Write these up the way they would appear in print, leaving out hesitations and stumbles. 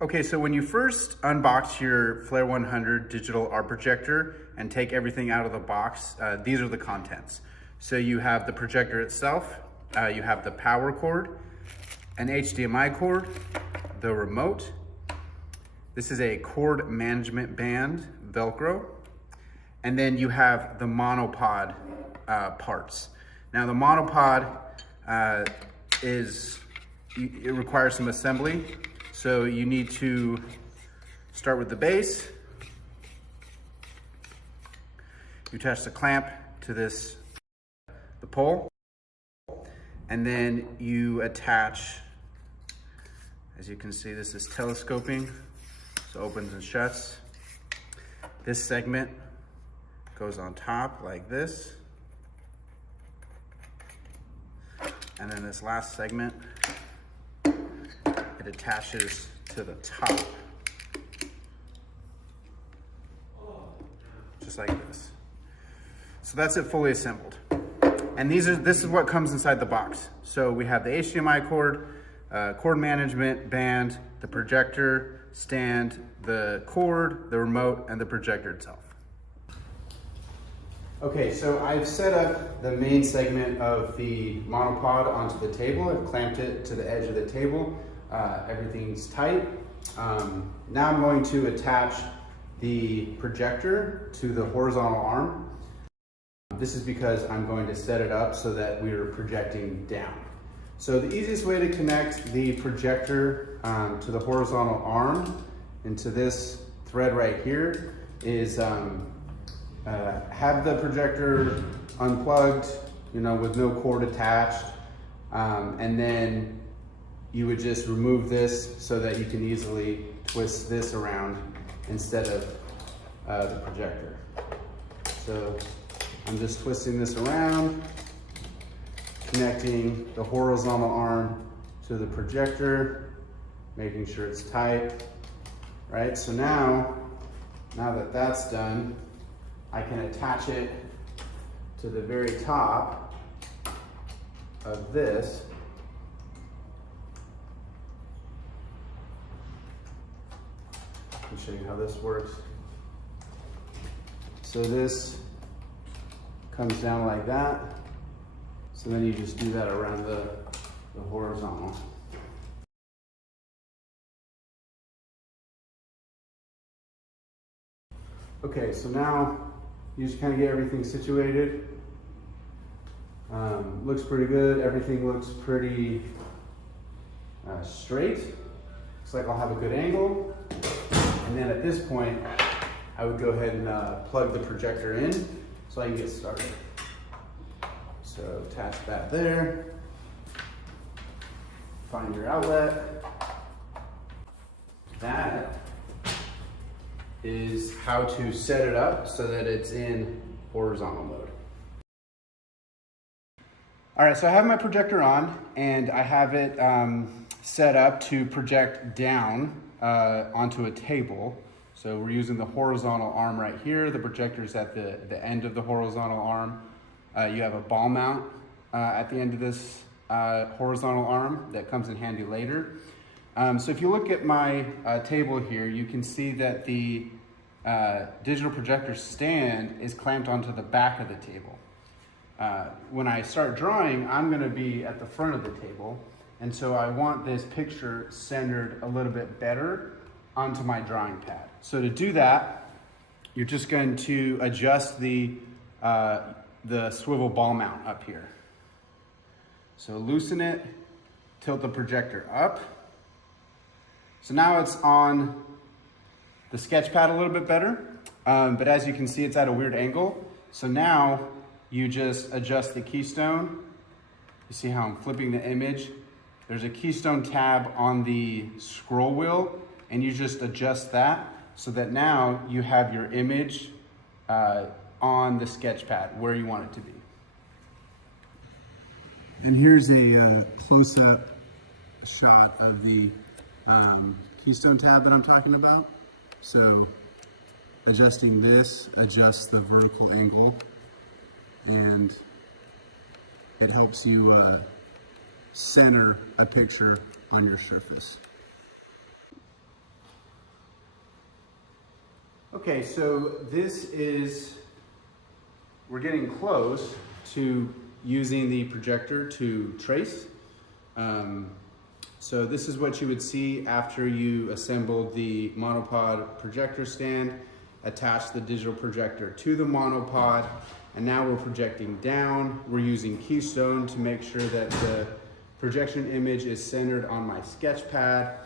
Okay, so when you first unbox your Flare100 Digital Art Projector and take everything out of the box, these are the contents. So you have the projector itself, you have the power cord, an HDMI cord, the remote. This is a cord management band, Velcro. And then you have the monopod parts. Now the monopod it requires some assembly. So you need to start with the base. You attach the clamp to the pole, and then you attach, as you can see, this is telescoping, so opens and shuts. This segment goes on top like this. And then this last segment, it attaches to the top, just like this. So that's it fully assembled. And this is what comes inside the box. So we have the HDMI cord, cord management band, the projector stand, the cord, the remote, and the projector itself. Okay, so I've set up the main segment of the monopod onto the table. I've clamped it to the edge of the table. Everything's tight. Now I'm going to attach the projector to the horizontal arm. This is because I'm going to set it up so that we are projecting down. So the easiest way to connect the projector to the horizontal arm into this thread right here is have the projector unplugged, with no cord attached, and then you would just remove this so that you can easily twist this around instead of the projector. So I'm just twisting this around, connecting the horizontal arm to the projector, making sure it's tight, right? So now that that's done, I can attach it to the very top of this. Let me show you how this works. So this comes down like that. So then you just do that around the horizontal. Okay, so now you just kind of get everything situated. Looks pretty good. Everything looks pretty straight. Looks like I'll have a good angle. And then at this point, I would go ahead and plug the projector in so I can get started. So attach that there. Find your outlet. That is how to set it up so that it's in horizontal mode. All right, so I have my projector on and I have it set up to project down onto a table. So we're using the horizontal arm right here. The projector is at the end of the horizontal arm. You have a ball mount at the end of this horizontal arm that comes in handy later. So if you look at my table here, you can see that the digital projector stand is clamped onto the back of the table. When I start drawing, I'm going to be at the front of the table, and so I want this picture centered a little bit better onto my drawing pad. So to do that, you're just going to adjust the swivel ball mount up here. So loosen it, tilt the projector up. So now it's on the sketch pad a little bit better, but as you can see, it's at a weird angle. So now you just adjust the keystone. You see how I'm flipping the image? There's a keystone tab on the scroll wheel, and you just adjust that so that now you have your image on the sketch pad where you want it to be. And here's a close-up shot of the keystone tab that I'm talking about. So adjusting this adjusts the vertical angle, and it helps you center a picture on your surface. Okay, so we're getting close to using the projector to trace. So this is what you would see after you assembled the monopod projector stand, attached the digital projector to the monopod, and now we're projecting down. We're using keystone to make sure that the projection image is centered on my sketch pad.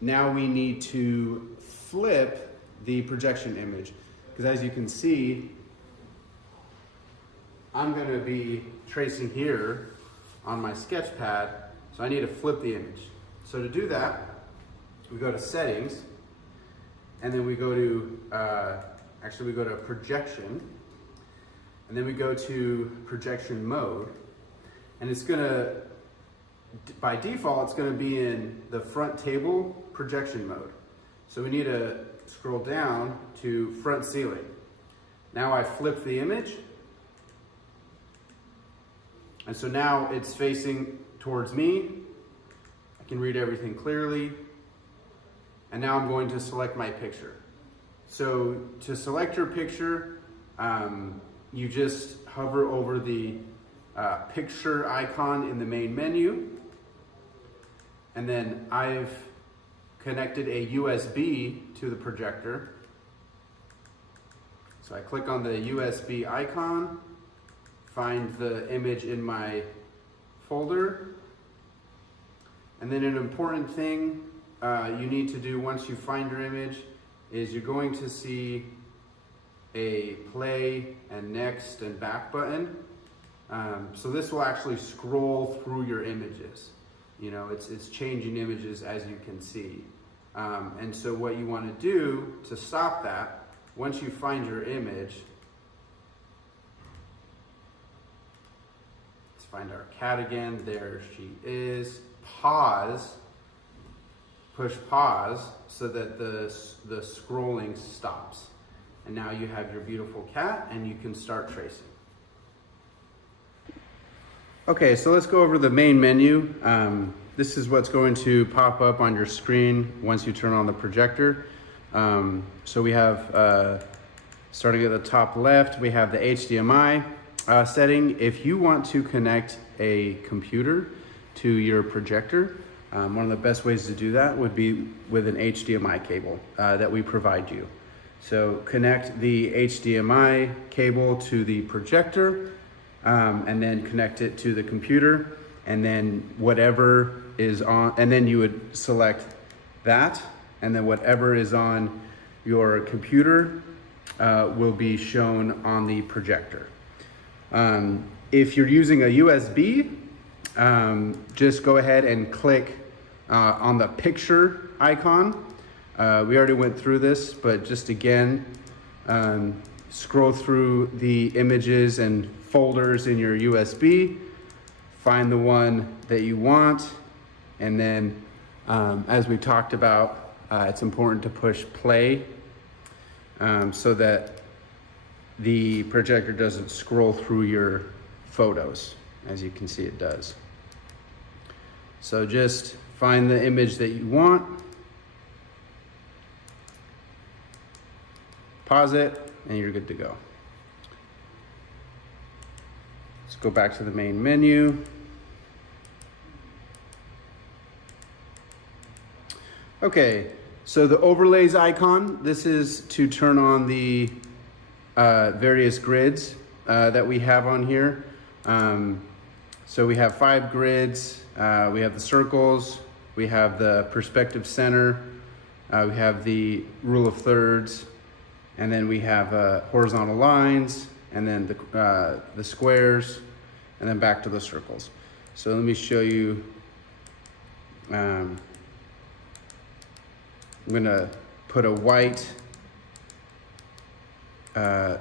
Now we need to flip the projection image, because as you can see, I'm going to be tracing here on my sketch pad, so I need to flip the image. So to do that, we go to settings, and then we go to, we go to projection, and then we go to projection mode, and it's gonna, by default, it's gonna be in the front table projection mode. So we need to scroll down to front ceiling. Now I flip the image, and so now it's facing towards me. I can read everything clearly. And now I'm going to select my picture. So to select your picture, you just hover over the picture icon in the main menu. And then I've connected a USB to the projector. So I click on the USB icon, find the image in my folder. And then an important thing you need to do once you find your image is you're going to see a play and next and back button. So this will actually scroll through your images. You know, it's changing images as you can see. And so what you want to do to stop that, once you find your image, let's find our cat again. There she is. Pause. Push pause so that the scrolling stops. And now you have your beautiful cat and you can start tracing. Okay, so let's go over the main menu. This is what's going to pop up on your screen once you turn on the projector. So we have, starting at the top left, we have the HDMI setting. If you want to connect a computer to your projector, one of the best ways to do that would be with an HDMI cable that we provide you. So connect the HDMI cable to the projector and then connect it to the computer, and then whatever is on, and then you would select that, and then whatever is on your computer will be shown on the projector. If you're using a USB, just go ahead and click on the picture icon. We already went through this, but just again, scroll through the images and folders in your USB, find the one that you want, and then as we talked about, it's important to push play so that the projector doesn't scroll through your photos. As you can see, it does. So just find the image that you want, pause it, and you're good to go. Let's go back to the main menu. Okay, so the overlays icon, this is to turn on the various grids that we have on here. So we have 5 grids, we have the circles, we have the perspective center, we have the rule of thirds, and then we have horizontal lines, and then the squares, and then back to the circles. So let me show you. I'm gonna put a white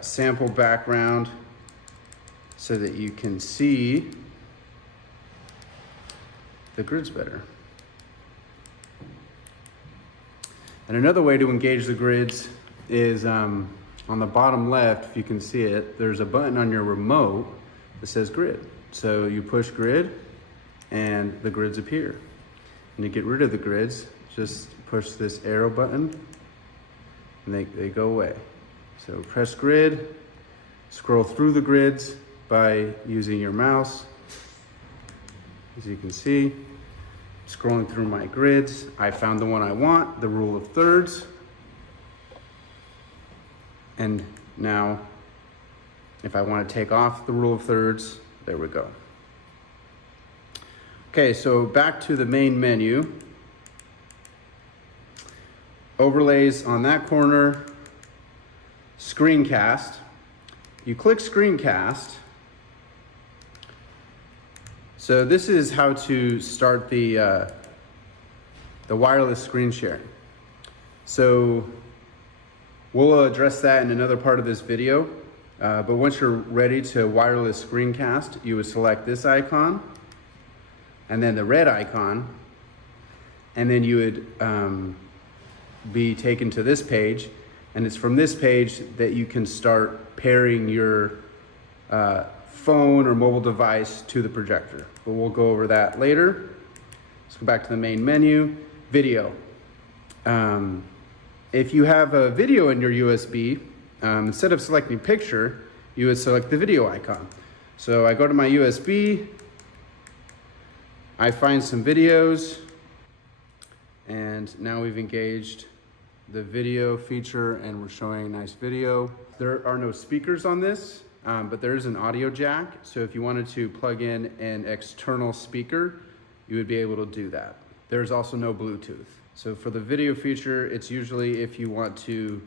sample background so that you can see the grids better. And another way to engage the grids is on the bottom left, if you can see it, there's a button on your remote that says grid. So you push grid and the grids appear. And to get rid of the grids, just push this arrow button and they go away. So press grid, scroll through the grids by using your mouse. As you can see, scrolling through my grids, I found the one I want, the rule of thirds. And now, if I want to take off the rule of thirds, there we go. Okay, so back to the main menu. Overlays on that corner, screencast. You click screencast. So this is how to start the wireless screen sharing. So we'll address that in another part of this video. But once you're ready to wireless screencast, you would select this icon and then the red icon, and then you would be taken to this page, and it's from this page that you can start pairing your phone or mobile device to the projector. But we'll go over that later. Let's go back to the main menu, video. If you have a video in your USB, instead of selecting picture, you would select the video icon. So I go to my USB, I find some videos, and now we've engaged the video feature and we're showing a nice video. There are no speakers on this, but there is an audio jack. So if you wanted to plug in an external speaker, you would be able to do that. There's also no Bluetooth. So for the video feature, it's usually if you want to,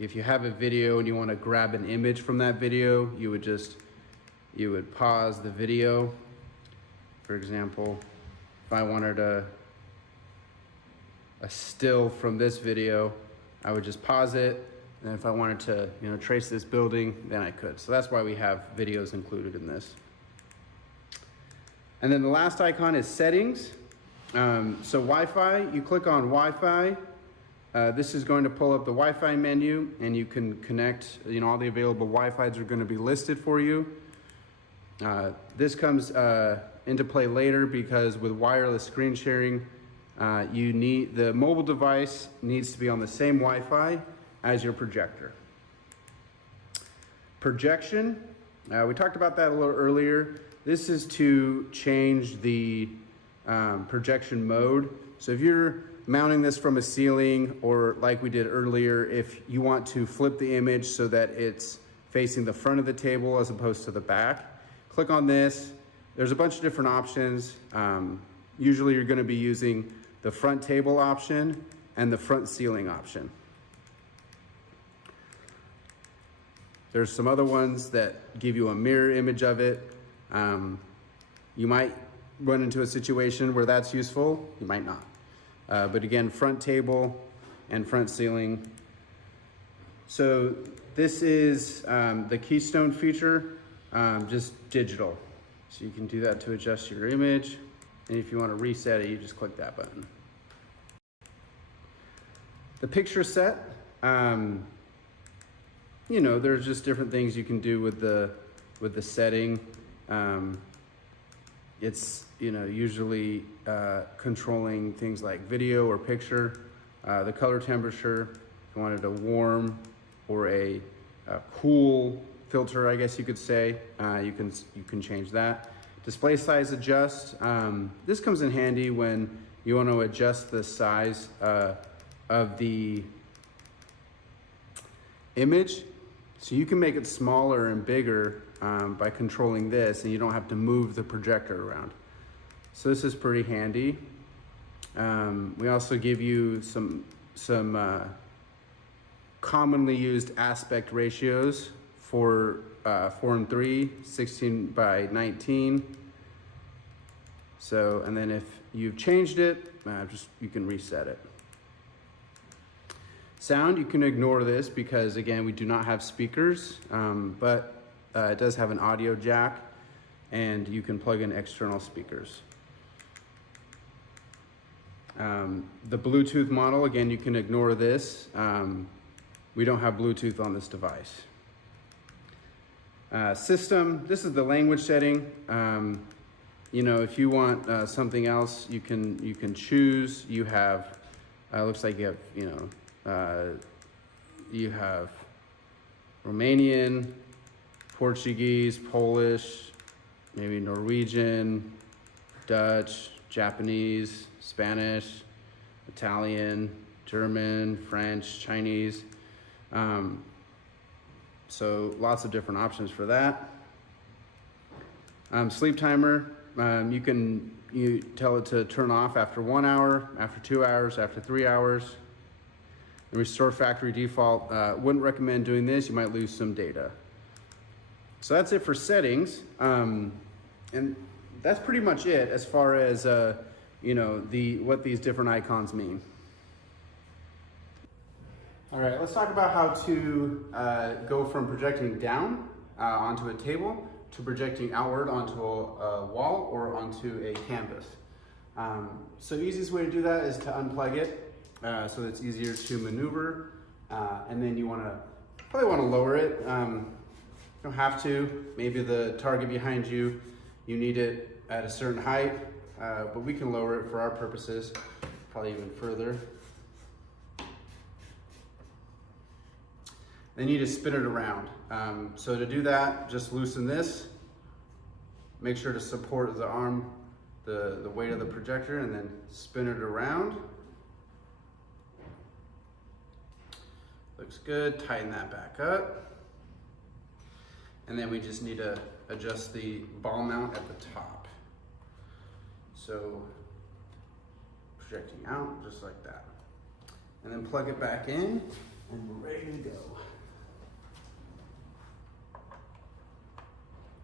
if you have a video and you want to grab an image from that video, you would pause the video. For example, if I wanted a still from this video, I would just pause it. And if I wanted to, trace this building, then I could. So that's why we have videos included in this. And then the last icon is settings. So Wi-Fi, you click on Wi-Fi. This is going to pull up the Wi-Fi menu, and you can connect, all the available Wi-Fis are going to be listed for you. This comes into play later because with wireless screen sharing, the mobile device needs to be on the same Wi-Fi as your projector. Projection, we talked about that a little earlier. This is to change the projection mode. So if you're mounting this from a ceiling, or like we did earlier, if you want to flip the image so that it's facing the front of the table as opposed to the back, click on this. There's a bunch of different options. Usually you're going to be using the front table option and the front ceiling option. There's some other ones that give you a mirror image of it. You might run into a situation where that's useful, you might not. But again, front table and front ceiling. So this is the keystone feature, just digital. So you can do that to adjust your image. And if you want to reset it, you just click that button. The picture set, there's just different things you can do with the setting. It's usually controlling things like video or picture, the color temperature. If you wanted a warm or a cool filter, I guess you could say, you can change that. Display size adjust. This comes in handy when you want to adjust the size of the image. So you can make it smaller and bigger by controlling this, and you don't have to move the projector around. So this is pretty handy. We also give you some commonly used aspect ratios for 4:3, 16:19. So, and then if you've changed it, you can reset it. Sound, you can ignore this because again, we do not have speakers, but it does have an audio jack and you can plug in external speakers. The Bluetooth model, again, you can ignore this. We don't have Bluetooth on this device. System, this is the language setting. If you want something else, you can choose. You have, looks like you have, You have Romanian, Portuguese, Polish, maybe Norwegian, Dutch, Japanese, Spanish, Italian, German, French, Chinese. So lots of different options for that. Sleep timer, you tell it to turn off after 1 hour, after 2 hours, after 3 hours. And restore factory default. Wouldn't recommend doing this, you might lose some data. So that's it for settings. And that's pretty much it as far as what these different icons mean. All right, let's talk about how to go from projecting down onto a table to projecting outward onto a wall or onto a canvas. So the easiest way to do that is to unplug it so that it's easier to maneuver. And then you probably want to lower it. You don't have to. Maybe the target behind you, you need it at a certain height, but we can lower it for our purposes, probably even further. Then you just spin it around. So to do that, just loosen this. Make sure to support the arm, the weight of the projector, and then spin it around. Looks good, tighten that back up. And then we just need to adjust the ball mount at the top. So projecting out just like that. And then plug it back in and we're ready to go.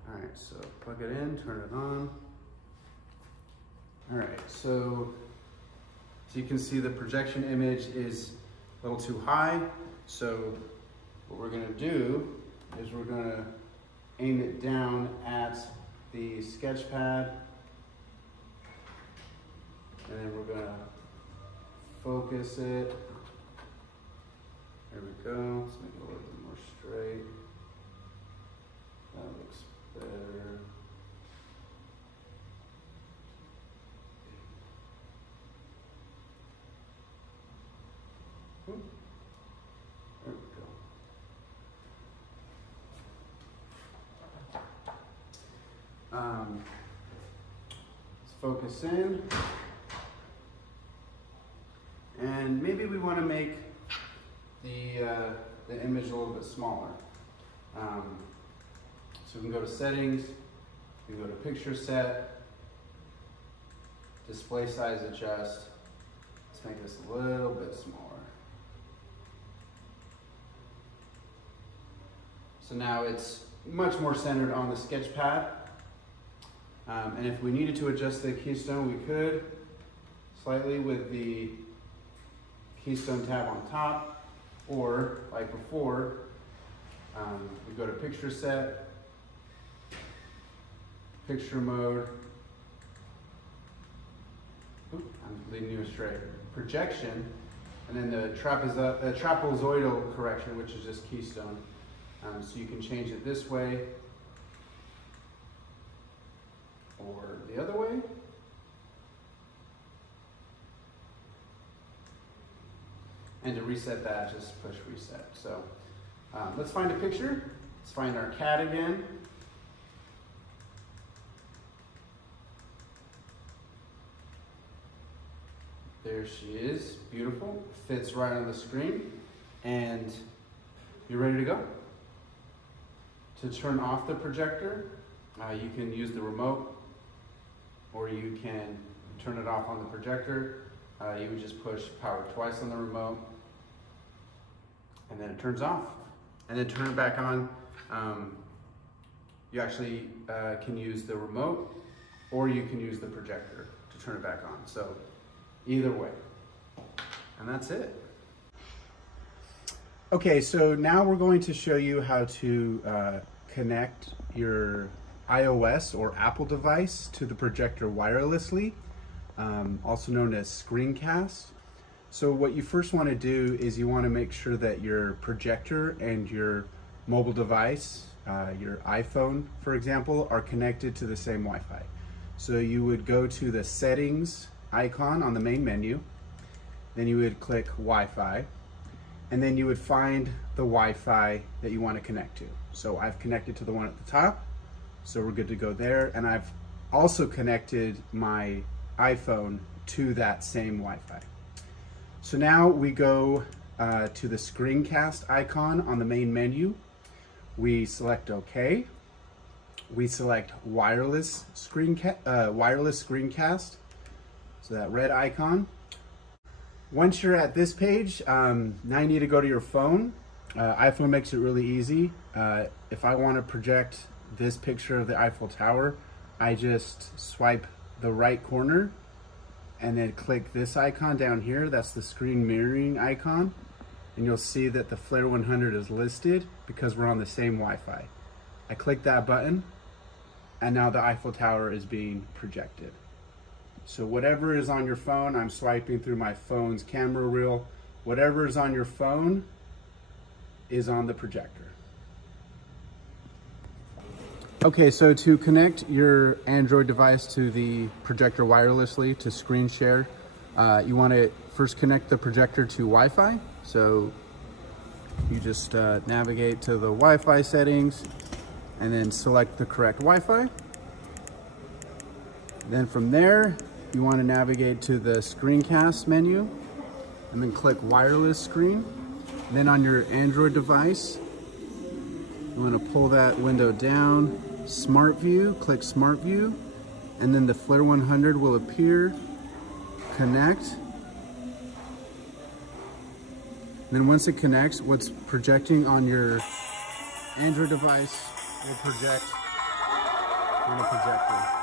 All right, so plug it in, turn it on. All right, so as you can see, the projection image is a little too high. So what we're gonna do is we're gonna aim it down at the sketch pad. And then we're gonna focus it. There we go, let's make it a little bit more straight. That looks better. There we go. Let's focus in. And maybe we want to make the image a little bit smaller. So we can go to settings, we can go to picture set, display size adjust. Let's make this a little bit smaller. So now it's much more centered on the sketch pad. And if we needed to adjust the keystone, we could slightly with the keystone tab on top, or like before, we go to picture set, picture mode. I'm leading you astray. Projection, and then the trapezoidal correction, which is just keystone. So you can change it this way or the other way. And to reset that, just push reset. So let's find a picture. Let's find our cat again. There she is, beautiful, fits right on the screen, and you're ready to go. To turn off the projector, you can use the remote, or you can turn it off on the projector. You would just push power twice on the remote, and then it turns off. And then turn it back on. You actually can use the remote, or you can use the projector to turn it back on. So either way, and that's it. Okay, so now we're going to show you how to connect your iOS or Apple device to the projector wirelessly, also known as screencast. So what you first want to do is you want to make sure that your projector and your mobile device, your iPhone, for example, are connected to the same Wi-Fi. So you would go to the settings icon on the main menu, then you would click Wi-Fi, and then you would find the Wi-Fi that you want to connect to. So I've connected to the one at the top, so we're good to go there. And I've also connected my iPhone to that same Wi-Fi. So now we go to the screencast icon on the main menu. We select OK. We select wireless screencast, so that red icon. Once you're at this page, now you need to go to your phone. iPhone makes it really easy. If I want to project this picture of the Eiffel Tower, I just swipe the right corner and then click this icon down here. That's the screen mirroring icon. And you'll see that the Flare100 is listed because we're on the same Wi-Fi. I click that button, and now the Eiffel Tower is being projected. So whatever is on your phone, I'm swiping through my phone's camera reel. Whatever is on your phone is on the projector. Okay, so to connect your Android device to the projector wirelessly to screen share, you want to first connect the projector to Wi-Fi. So you just navigate to the Wi-Fi settings and then select the correct Wi-Fi. Then from there, you want to navigate to the screencast menu and then click wireless screen. Then on your Android device, you want to pull that window down, Smart View, click Smart View, and then the Flare100 will appear, connect. Then once it connects, what's projecting on your Android device will project on the projector.